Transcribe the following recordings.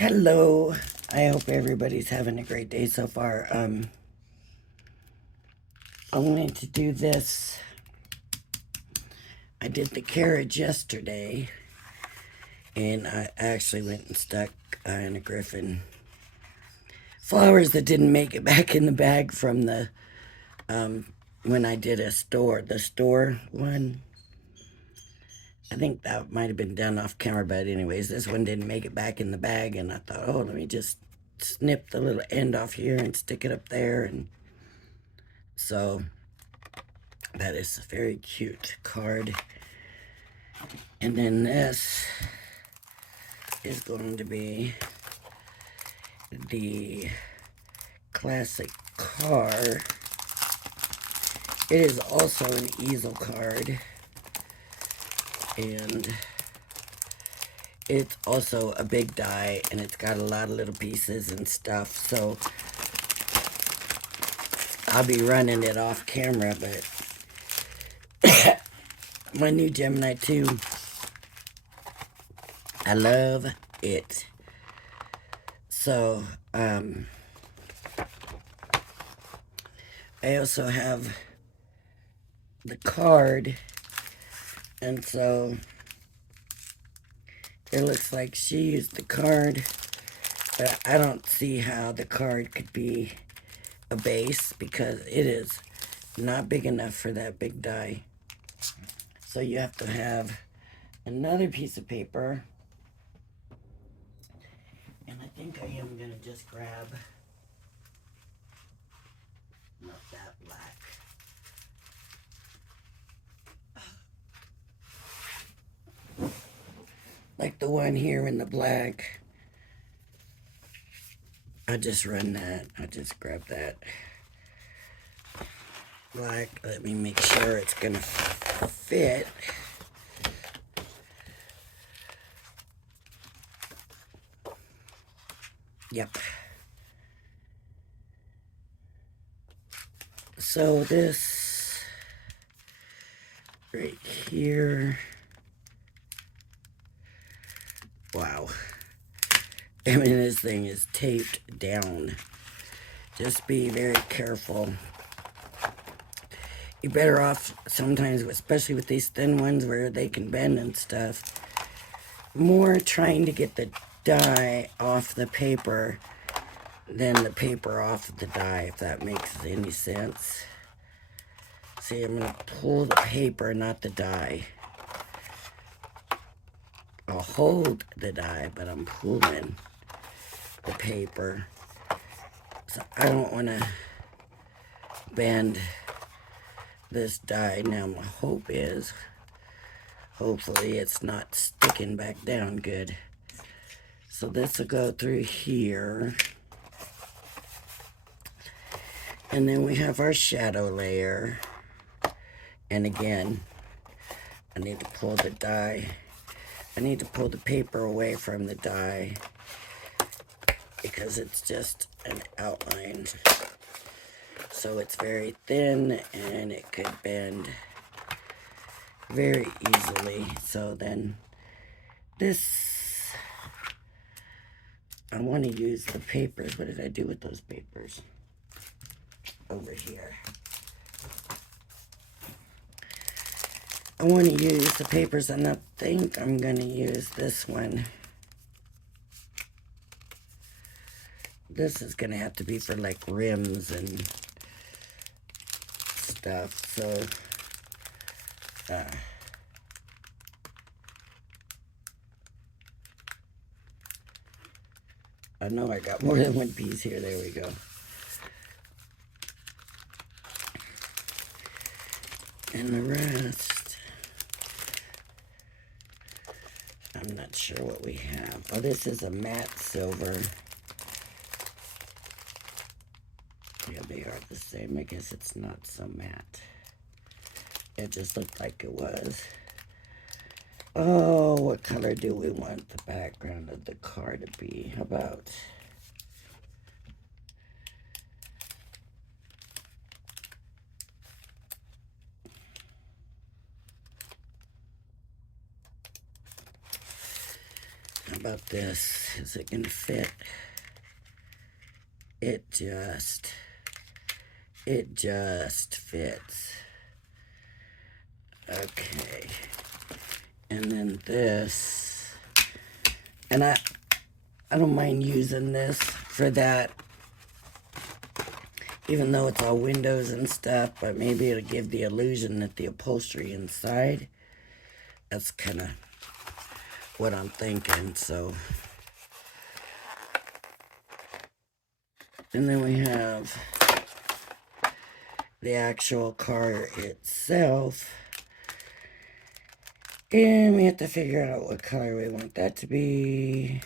Hello. I hope everybody's having a great day so far. I wanted to do this. I did the carriage yesterday, and I actually went and stuck Anna Griffin flowers that didn't make it back in the bag from the when I did the store one. I think that might have been done off camera, but anyways, this one didn't make it back in the bag, and I thought, oh, let me just snip the little end off here and stick it up there. And so that is a very cute card. And then this is going to be the classic car. It is also an easel card, and it's also a big die, and it's got a lot of little pieces and stuff, so I'll be running it off camera. But my new Gemini 2, I love it. So I also have the card, and so it looks like she used the card, but I don't see how the card could be a base because it is not big enough for that big die. So you have to have another piece of paper, and I think I am going to just grab, not that black, like the one here in the black. I just run that. I just grab that black. Let me make sure it's gonna fit. Yep. So this right here. Wow. I mean, this thing is taped down. Just be very careful. You're better off sometimes, especially with these thin ones where they can bend and stuff, more trying to get the die off the paper than the paper off the die, if that makes any sense. See, I'm going to pull the paper, not the die. I'll hold the die, but I'm pulling the paper. So I don't want to bend this die. Now my hope is, hopefully it's not sticking back down good. So this will go through here. And then we have our shadow layer. And again, I need to pull the die. I need to pull the paper away from the die because it's just an outline. So it's very thin and it could bend very easily. So then this, I want to use the papers. What did I do with those papers? Over here. I want to use the papers, and I think I'm going to use this one. This is going to have to be for like rims and stuff, so I know I got more than one piece here. There we go. And the rest, I'm not sure what we have. Oh, this is a matte silver. Yeah, they are the same. I guess it's not so matte. It just looked like it was. Oh, what color do we want the background of the car to be? How about... about this? Is it gonna fit? It just fits. Okay. And then this, and I don't mind using this for that, even though it's all windows and stuff, but maybe it'll give the illusion that the upholstery inside. That's kind of what I'm thinking, so. And then we have the actual car itself. And we have to figure out what color we want that to be.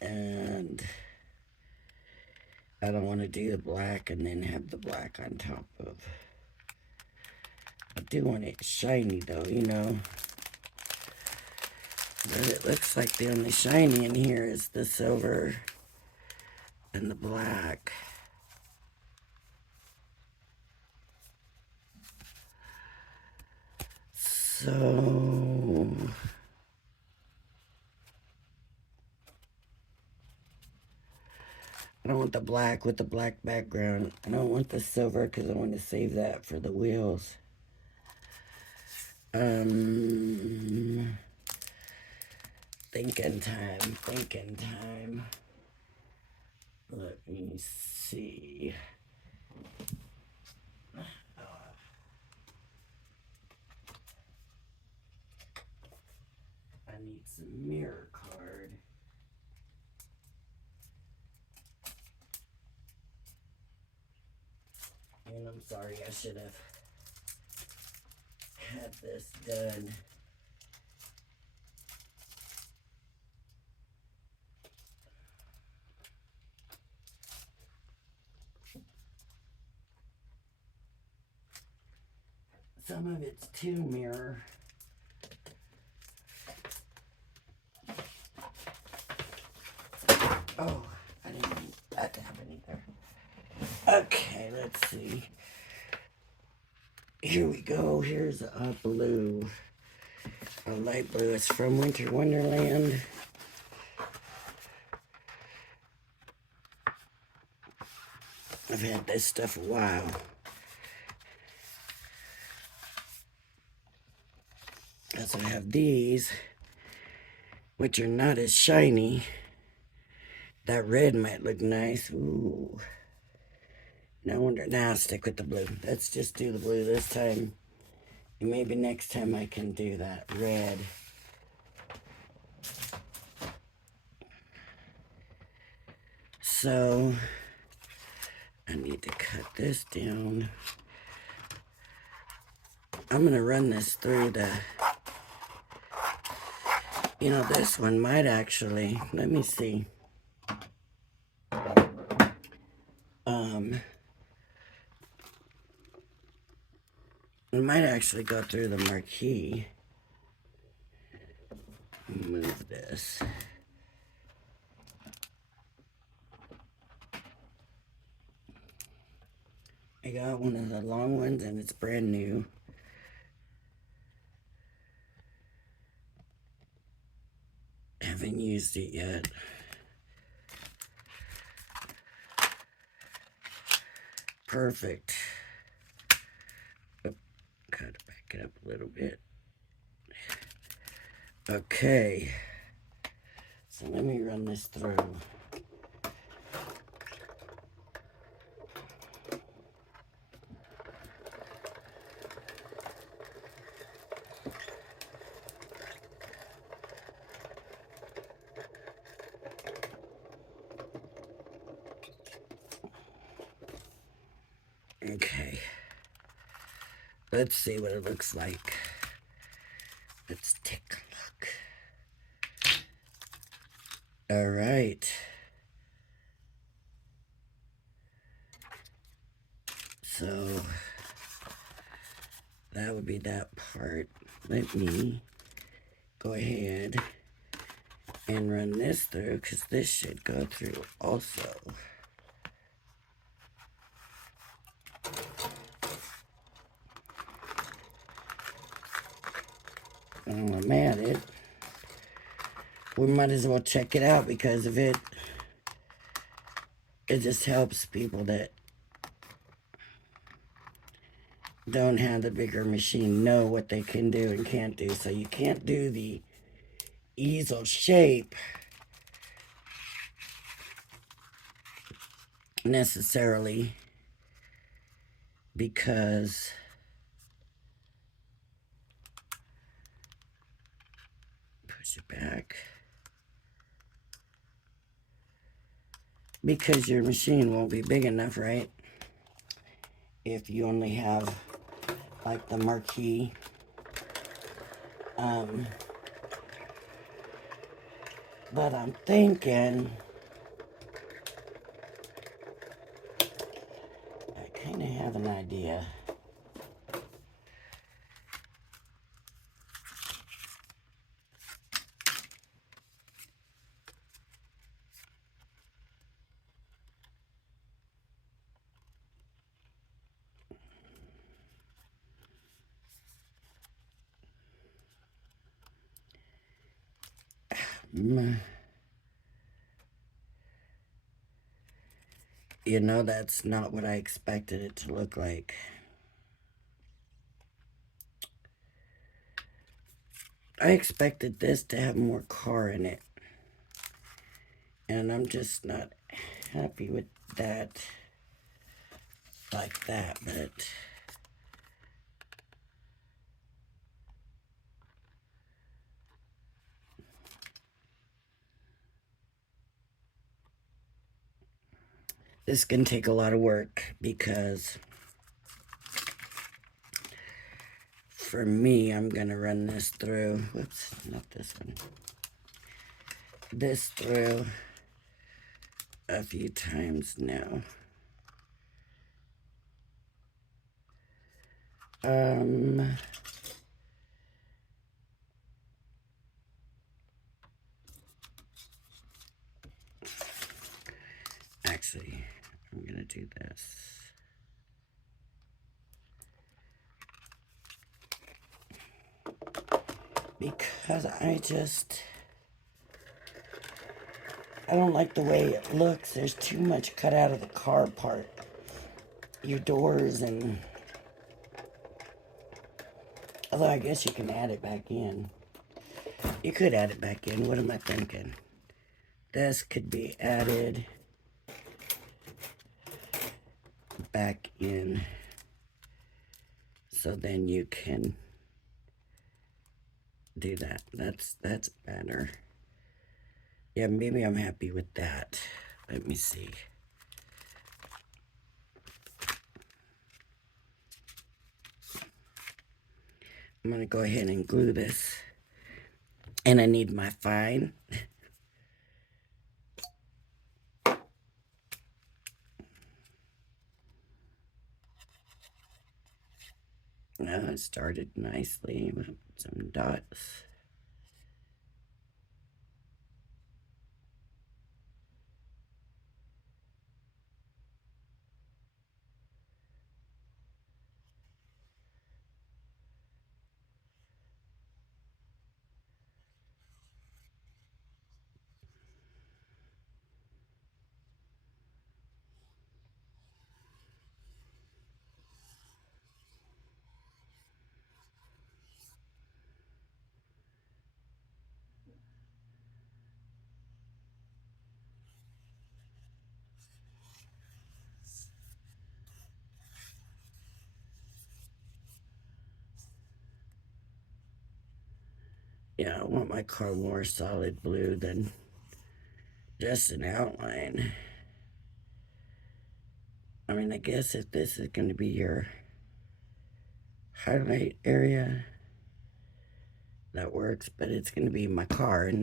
And I don't want to do the black and then have the black on top of. I do want it shiny though, you know. But it looks like the only shiny in here is the silver and the black. So I don't want the black with the black background. I don't want the silver because I want to save that for the wheels. Thinking time. Let me see. I need some mirror card. And I'm sorry, I should have had this done. Some of it's too mirror. Oh, I didn't want that to happen either. Okay, let's see. Here we go. Here's a blue. A light blue. It's from Winter Wonderland. I've had this stuff a while. Also, I have these, which are not as shiny. That red might look nice. Ooh. No wonder. Now I'll stick with the blue. Let's just do the blue this time. And maybe next time I can do that red. So, I need to cut this down. I'm going to run this through the... You know, this one might actually... Let me see. It might actually go through the marquee. Move this. I got one of the long ones and it's brand new. Haven't used it yet. Perfect. Gotta back it up a little bit. Okay. So let me run this through. Okay. Let's see what it looks like. Let's take a look. All right. So that would be that part. Let me go ahead and run this through because this should go through also. Oh man, we might as well check it out, because if it just helps people that don't have the bigger machine know what they can do and can't do. So you can't do the easel shape necessarily, because push it back, because your machine won't be big enough, right? If you only have like the marquee. But I'm thinking I kind of have an idea. You know, that's not what I expected it to look like. I expected this to have more car in it. And I'm just not happy with that like that, but this can take a lot of work, because for me, I'm gonna run this through, whoops, not this one, this through a few times now. Actually, I'm gonna do this. Because I don't like the way it looks. There's too much cut out of the car part. Your doors and... Although I guess you can add it back in. You could add it back in. What am I thinking? This could be added back in. So then you can do that. That's better. Yeah, maybe I'm happy with that. Let me see. I'm gonna go ahead and glue this. And I need my fine. Now it started nicely with some dots. Yeah, I want my car more solid blue than just an outline. I mean, I guess if this is going to be your highlight area, that works, but it's going to be my car, and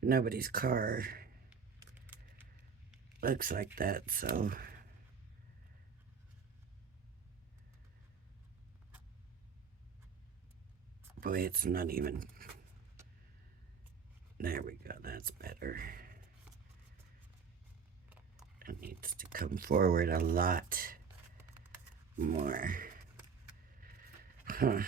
nobody's car looks like that, so boy, it's not even. There we go, that's better. It needs to come forward a lot. more. Huh.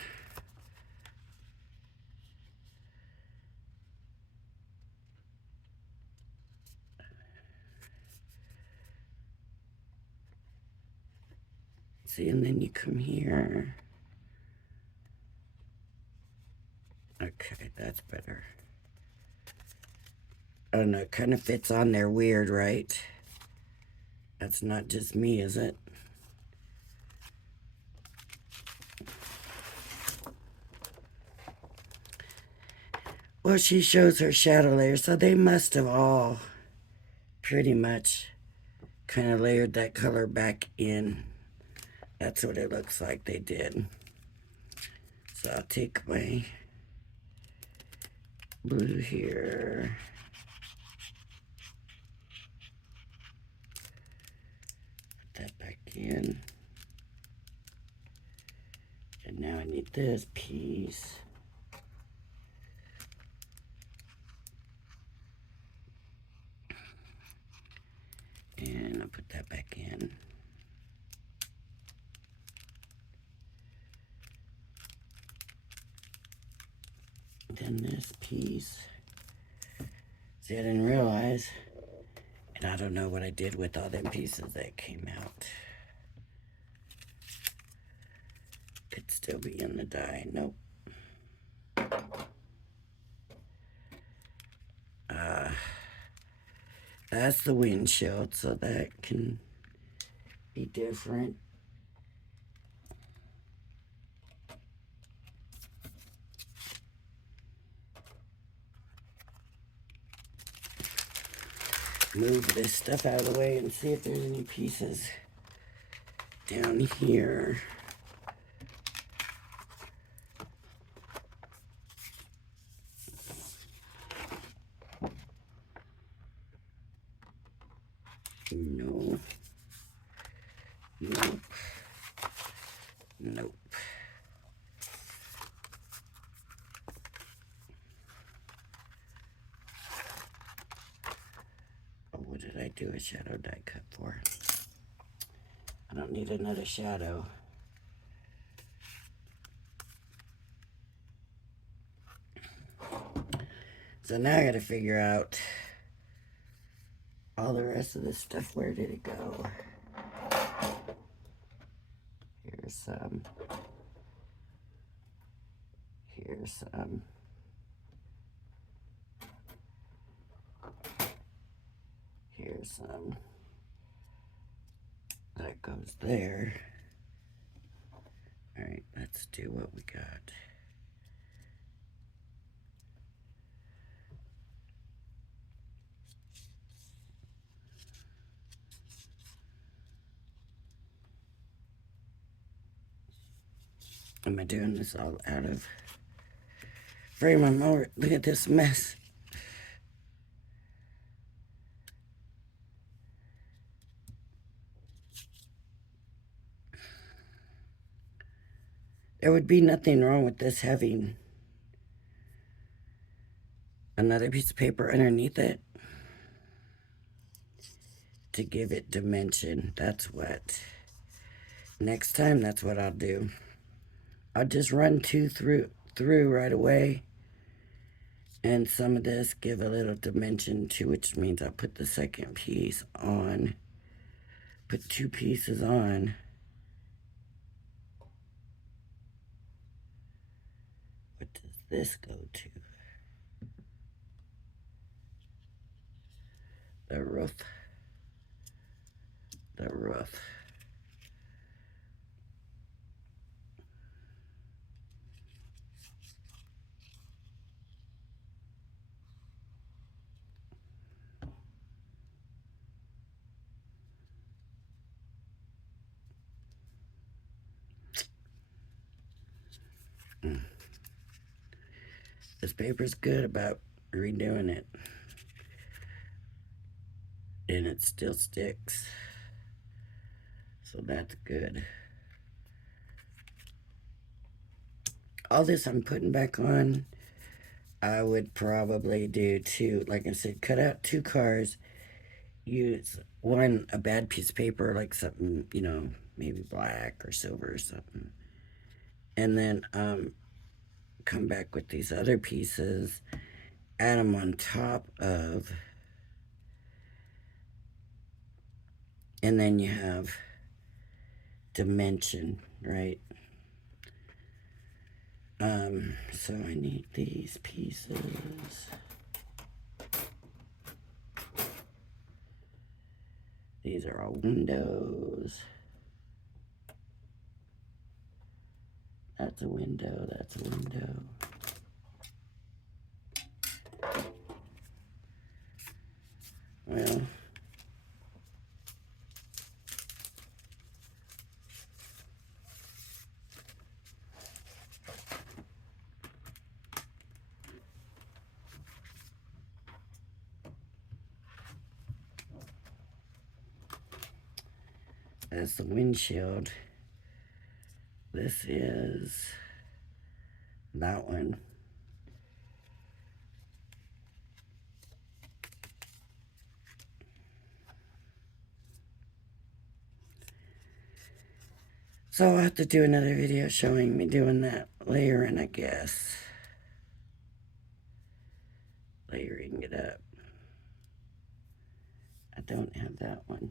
See, and then you come here. Okay, that's better. I don't know, it kind of fits on there weird, right? That's not just me, is it? Well, she shows her shadow layer, so they must have all pretty much kind of layered that color back in. That's what it looks like they did. So I'll take my blue here. Put that back in. And now I need this piece. And I'll put that back in. Then this piece. See, I didn't realize, and I don't know what I did with all them pieces that came out. Could still be in the die. Nope. That's the windshield, so that can be different. Move this stuff out of the way and see if there's any pieces down here. No. Nope. Nope. Oh, what did I do a shadow die cut for? I don't need another shadow. So now I gotta figure out all the rest of this stuff. Where did it go? Here's some. Here's some. Here's some. That goes there. All right, let's do what we got. Am I doing this all out of frame? I'm over. Look at this mess. There would be nothing wrong with this having another piece of paper underneath it to give it dimension. That's what. Next time, that's what I'll do. I'll just run two through right away. And some of this give a little dimension to, which means I'll put the second piece on. Put two pieces on. What does this go to? The roof. The roof. This paper's good about redoing it. And it still sticks. So that's good. All this I'm putting back on, I would probably do two, like I said, cut out two cars use a bad piece of paper, like something, you know, maybe black or silver or something. And then come back with these other pieces, add them on top of, and then you have dimension, right? So I need these pieces. These are all windows. That's a window, that's a window. Well, that's the windshield. This is that one. So I'll have to do another video showing me doing that layering, I guess. Layering it up. I don't have that one.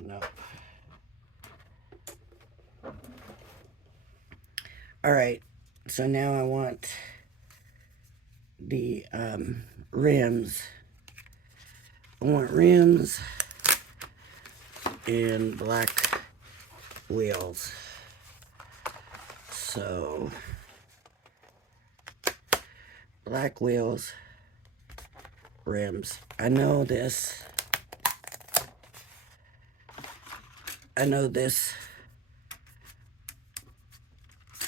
Nope. Alright, so now I want the rims. I want rims and black wheels. So, black wheels, rims. I know this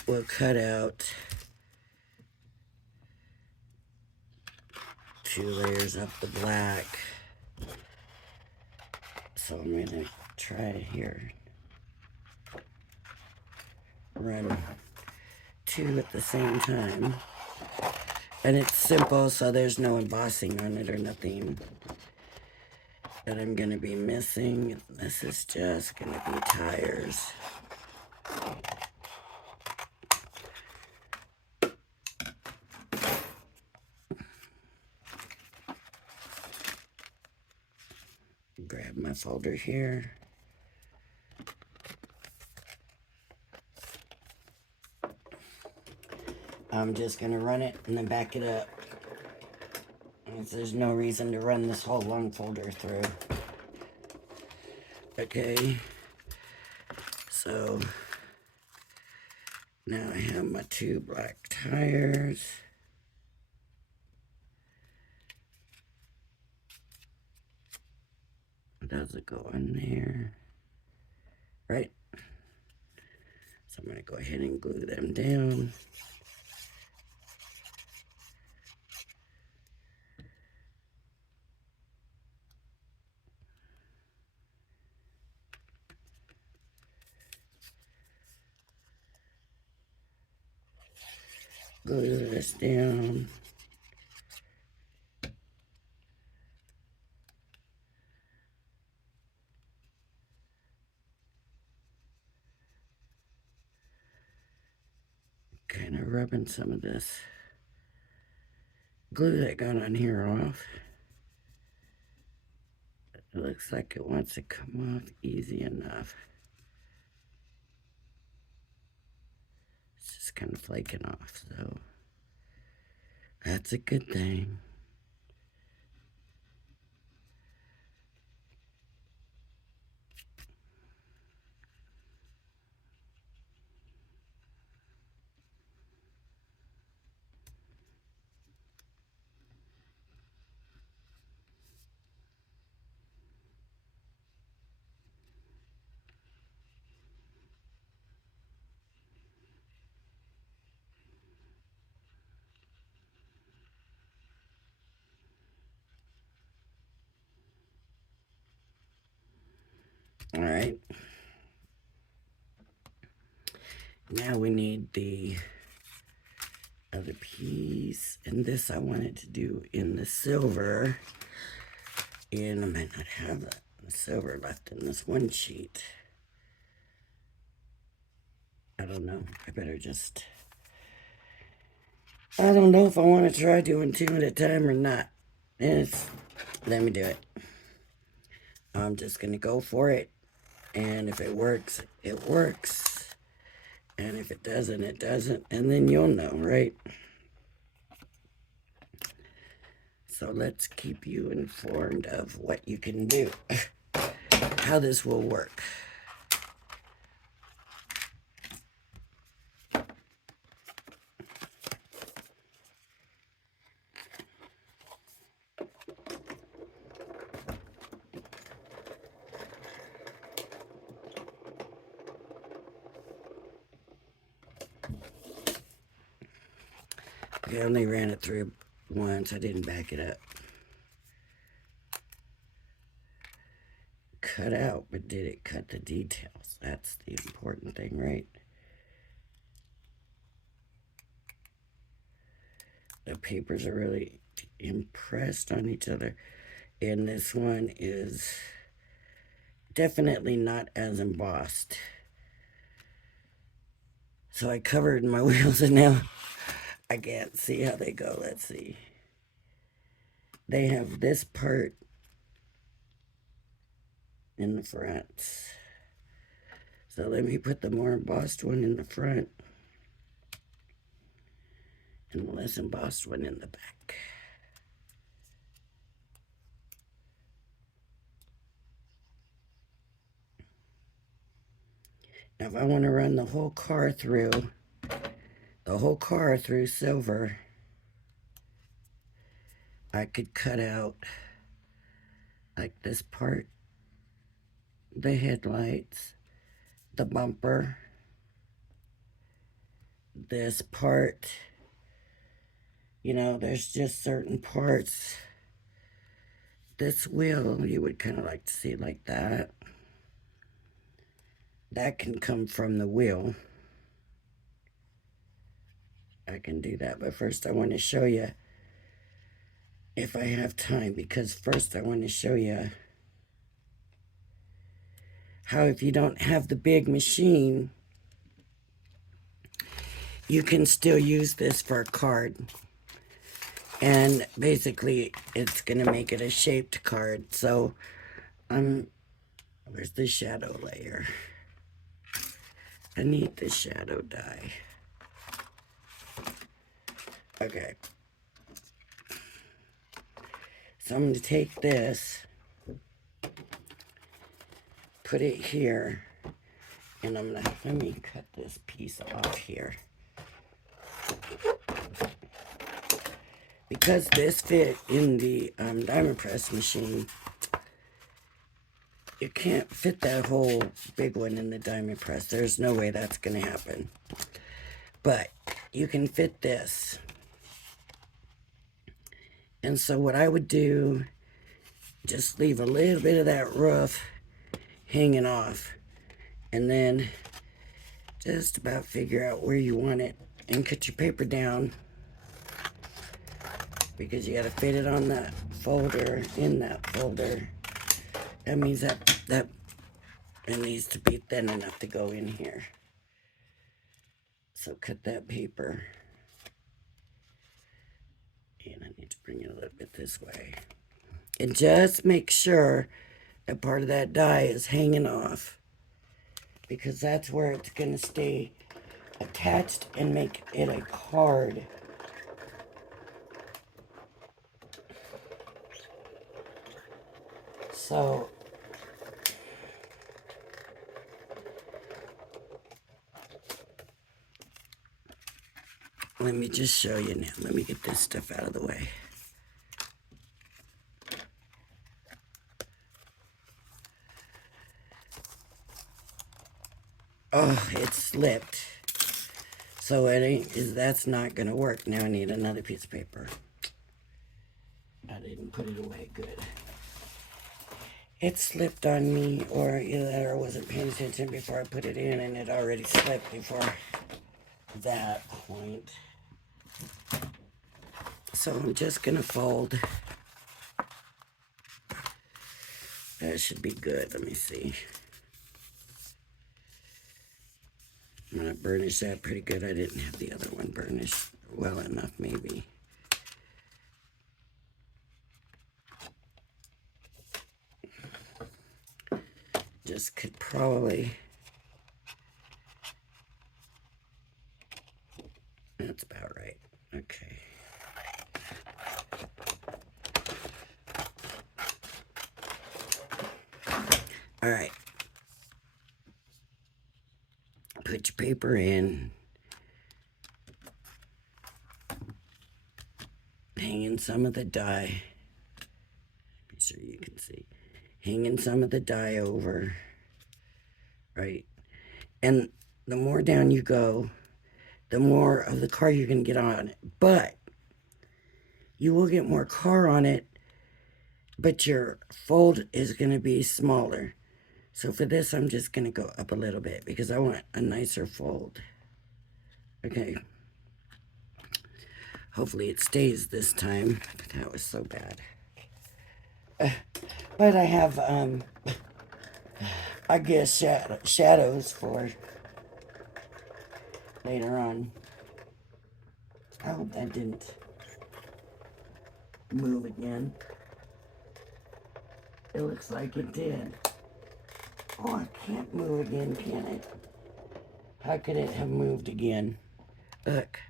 will cut out 2 layers of the black. So I'm gonna try here. Run 2 at the same time. And it's simple, so there's no embossing on it or nothing that I'm gonna be missing. This is just gonna be tires. Grab my folder here. I'm just gonna run it and then back it up. There's no reason to run this whole long folder through. Okay, so now I have my 2 black tires. Does it go in there? Right? So I'm gonna go ahead and glue them down. Glue this down. Kind of rubbing some of this glue that got on here off. It looks like it wants to come off easy enough. It's just kind of flaking off, so that's a good thing. All right. Now we need the other piece. And this I wanted to do in the silver. And I might not have the silver left in this one sheet. I don't know. I better just... I don't know if I want to try doing 2 at a time or not. Let me do it. I'm just going to go for it. And if it works, it works. And if it doesn't, it doesn't. And then you'll know, right? So let's keep you informed of what you can do. How this will work. I only ran it through once. I didn't back it up. Cut out, but did it cut the details? That's the important thing, right? The papers are really impressed on each other. And this one is definitely not as embossed. So I covered my wheels and now I can't see how they go. Let's see. They have this part in the front. So let me put the more embossed one in the front and the less embossed one in the back. Now if I want to run the whole car through silver, I could cut out like this part, the headlights, the bumper, this part. You know, there's just certain parts. This wheel, you would kind of like to see like that. That can come from the wheel. I can do that, but first I want to show you, if I have time, because first I want to show you how if you don't have the big machine, you can still use this for a card. And basically, it's going to make it a shaped card. So, where's the shadow layer? I need the shadow die. Okay. So I'm going to take this, put it here, and let me cut this piece off here. Because this fit in the diamond press machine, you can't fit that whole big one in the diamond press. There's no way that's going to happen. But you can fit this. And so what I would do, just leave a little bit of that roof hanging off. And then just about figure out where you want it and cut your paper down. Because you got to fit it on that folder, in that folder. That means that it needs to be thin enough to go in here. So cut that paper. And I need to bring it a little bit this way. And just make sure that part of that die is hanging off. Because that's where it's going to stay attached and make it a card. So, let me just show you now. Let me get this stuff out of the way. Oh, it slipped. So that's not going to work. Now I need another piece of paper. I didn't put it away good. It slipped on me, or either I wasn't paying attention before I put it in, and it already slipped before that point. So I'm just going to fold. That should be good. Let me see. I'm going to burnish that pretty good. I didn't have the other one burnished well enough, maybe. Just could probably... That's about right. Okay. All right. Put your paper in. Hang in some of the dye. Be sure you can see. Hang in some of the dye over. Right. And the more down you go, the more of the car you're going to get on it. But you will get more car on it, but your fold is going to be smaller. So for this, I'm just going to go up a little bit because I want a nicer fold. Okay. Hopefully it stays this time. That was so bad. But I have, I guess, shadows for later on. I hope that didn't move again. It looks like it did. Oh, I can't move again, can it? How could it have moved again? Look.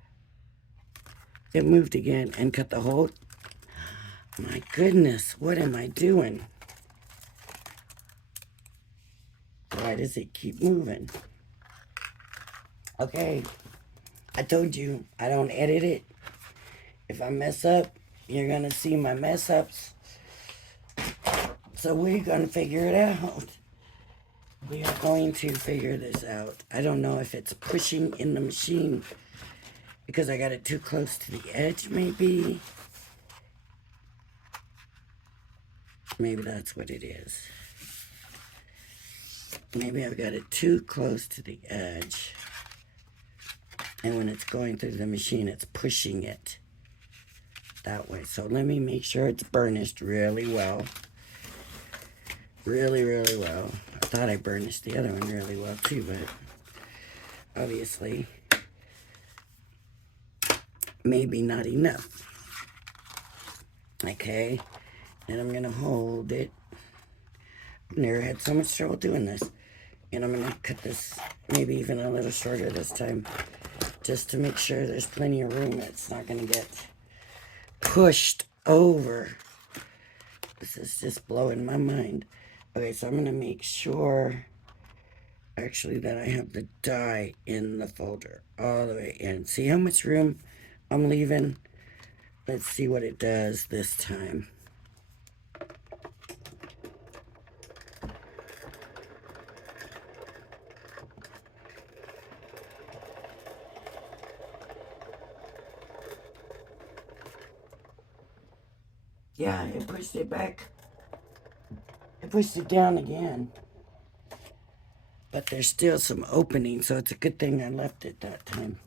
It moved again and cut the hole. My goodness, what am I doing? Why does it keep moving? Okay, I told you, I don't edit it. If I mess up, you're going to see my mess ups. So we're going to figure it out. We are going to figure this out. I don't know if it's pushing in the machine because I got it too close to the edge, maybe. Maybe that's what it is. Maybe I've got it too close to the edge. And when it's going through the machine, it's pushing it that way. So let me make sure it's burnished really well. Really, really well. I thought I burnished the other one really well too, but obviously maybe not enough. Okay, and I'm gonna hold it. I've never had so much trouble doing this. And I'm gonna cut this maybe even a little shorter this time, just to make sure there's plenty of room. It's not gonna get pushed over. This is just blowing my mind. Okay, so I'm gonna make sure actually that I have the dye in the folder all the way in. See how much room I'm leaving? Let's see what it does this time. Yeah, it pushed it back. It pushed it down again. But there's still some opening, so it's a good thing I left it that time.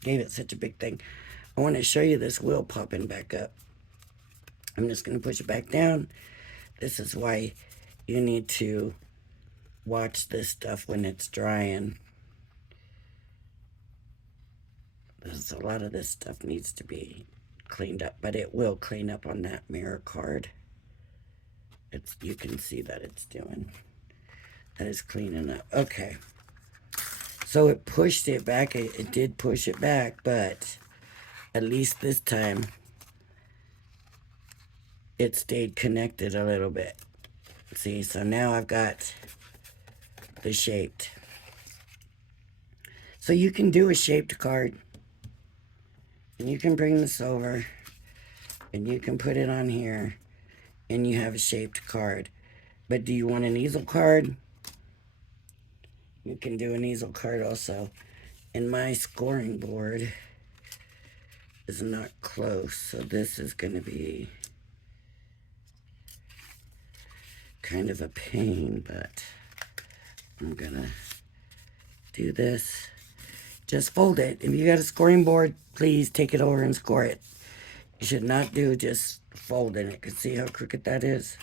Gave it such a big thing. I want to show you this wheel popping back up. I'm just going to push it back down. This is why you need to watch this stuff when it's drying. There's a lot of this stuff needs to be cleaned up, but it will clean up on that mirror card. You can see that it's doing. That is cleaning up. Okay. So it pushed it back. It did push it back, but at least this time it stayed connected a little bit. See, so now I've got the shaped. So you can do a shaped card. And you can bring this over. And you can put it on here. And you have a shaped card. But do you want an easel card? You can do an easel card also. And my scoring board is not close. So this is going to be kind of a pain, but I'm gonna do this. Just fold it. If you got a scoring board, please take it over and score it. You should not do just folding it, because see how crooked that is?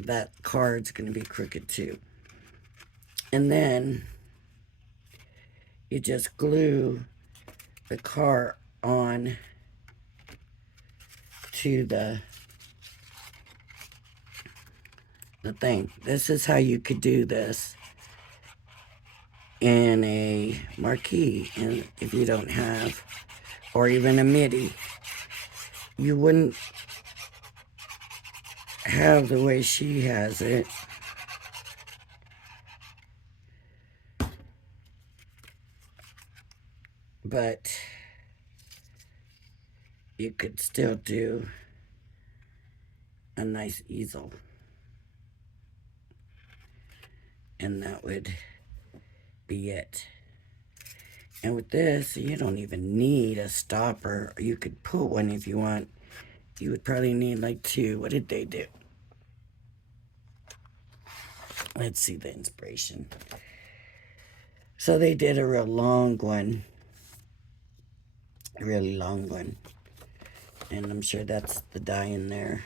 That card's going to be crooked too. And then you just glue the card on to the thing. This is how you could do this in a marquee, and if you don't have, or even a midi, you wouldn't have the way she has it. But you could still do a nice easel, and that would be it. And with this, you don't even need a stopper. You could put one if you want. You would probably need like 2. What did they do? Let's see the inspiration. So they did a real long one. A really long one. And I'm sure that's the dye in there.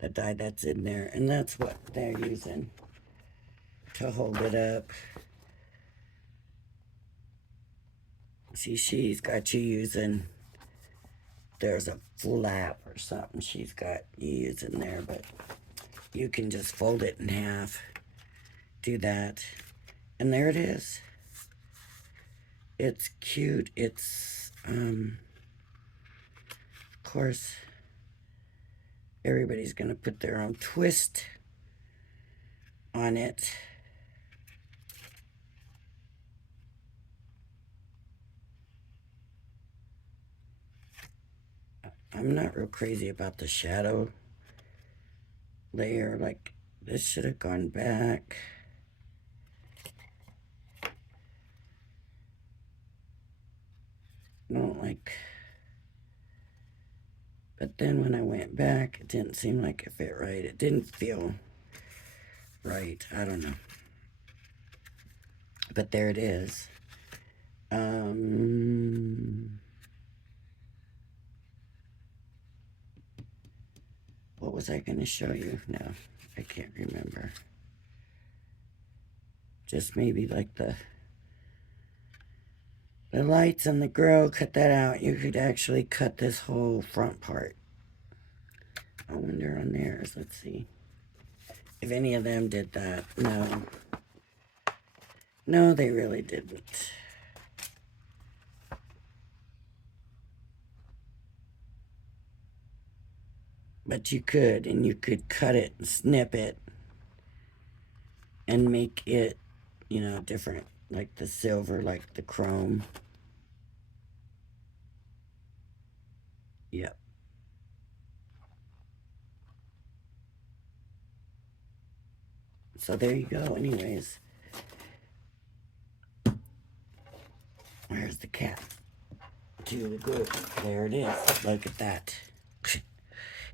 The dye that's in there. And that's what they're using to hold it up. See, she's got you using, there's a flap or something she's got you using there, but you can just fold it in half, do that, and there it is. It's cute. It's, of course, everybody's going to put their own twist on it. I'm not real crazy about the shadow layer. Like, this should have gone back. Don't like, but then when I went back, it didn't seem like it fit right. It didn't feel right. I don't know. But there it is. What was I going to show you? No, I can't remember. Just maybe like the lights and the grill. Cut that out. You could actually cut this whole front part. I wonder on theirs. Let's see if any of them did that. No. No, they really didn't. But you could, and you could cut it and snip it and make it, you know, different, like the silver, like the chrome. Yep. So there you go. Anyways, where's the cat? To the good. There it is. Look at that.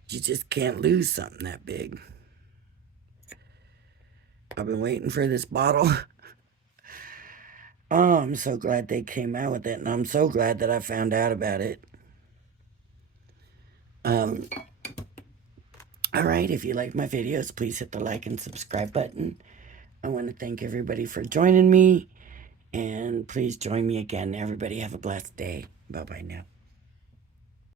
You just can't lose something that big. I've been waiting for this bottle. Oh, I'm so glad they came out with it, and I'm so glad that I found out about it. Alright, if you like my videos, please hit the like and subscribe button. I want to thank everybody for joining me, and please join me again. Everybody have a blessed day. Bye-bye now.